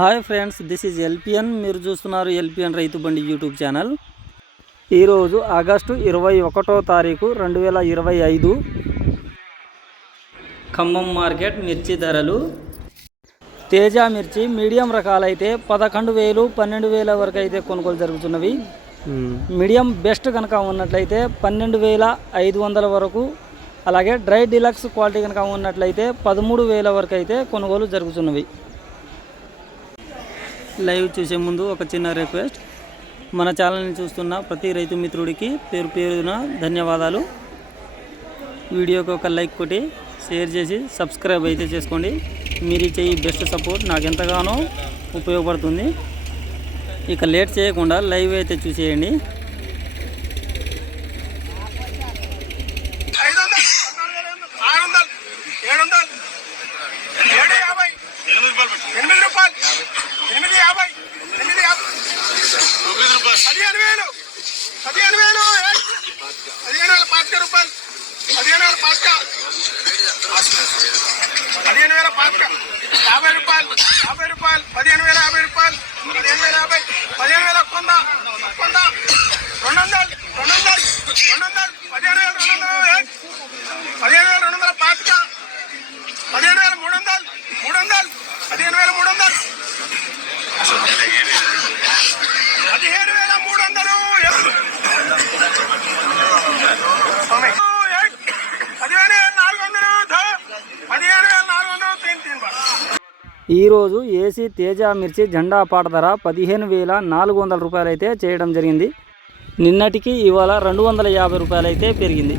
Hi friends, this is LPN. మీరు చూస్తున్నారు LPN రైతు బండి యూట్యూబ్ ఛానల్. ఈరోజు ఆగస్టు 21వ తారీఖు 2025 ఖమ్మం మార్కెట్ మిర్చి ధరలు. తేజ మిర్చి మీడియం రకాలైతే 11,000 12,000 వరకు అయితే కొనుగోలు జరుగుతున్నవి. మీడియం బెస్ట్ కనుక ఉన్నట్లయితే 12,500 వరకు, అలాగే డ్రై డిలక్స్ క్వాలిటీ కనుక ఉన్నట్లయితే 13,000 వరకు అయితే కొనుగోలు జరుగుతున్నవి. లైవ్ చూసే ముందు ఒక చిన్న రిక్వెస్ట్, మన ఛానల్ని చూస్తున్న ప్రతి రైతు మిత్రుడికి పేరు పేరున ధన్యవాదాలు. వీడియోకి ఒక లైక్ కొట్టి షేర్ చేసి సబ్స్క్రైబ్ అయితే చేసుకోండి. మీరు ఇచ్చే ఈ బెస్ట్ సపోర్ట్ నాకు ఎంతగానో ఉపయోగపడుతుంది. ఇక లేట్ చేయకుండా లైవ్ అయితే చూసేయండి. ఈరోజు ఏసీ తేజ మిర్చి జెండా పాట ధర 15,400 రూపాయలు అయితే చేయడం జరిగింది. నిన్నటికి ఇవాళ 250 రూపాయలు అయితే పెరిగింది.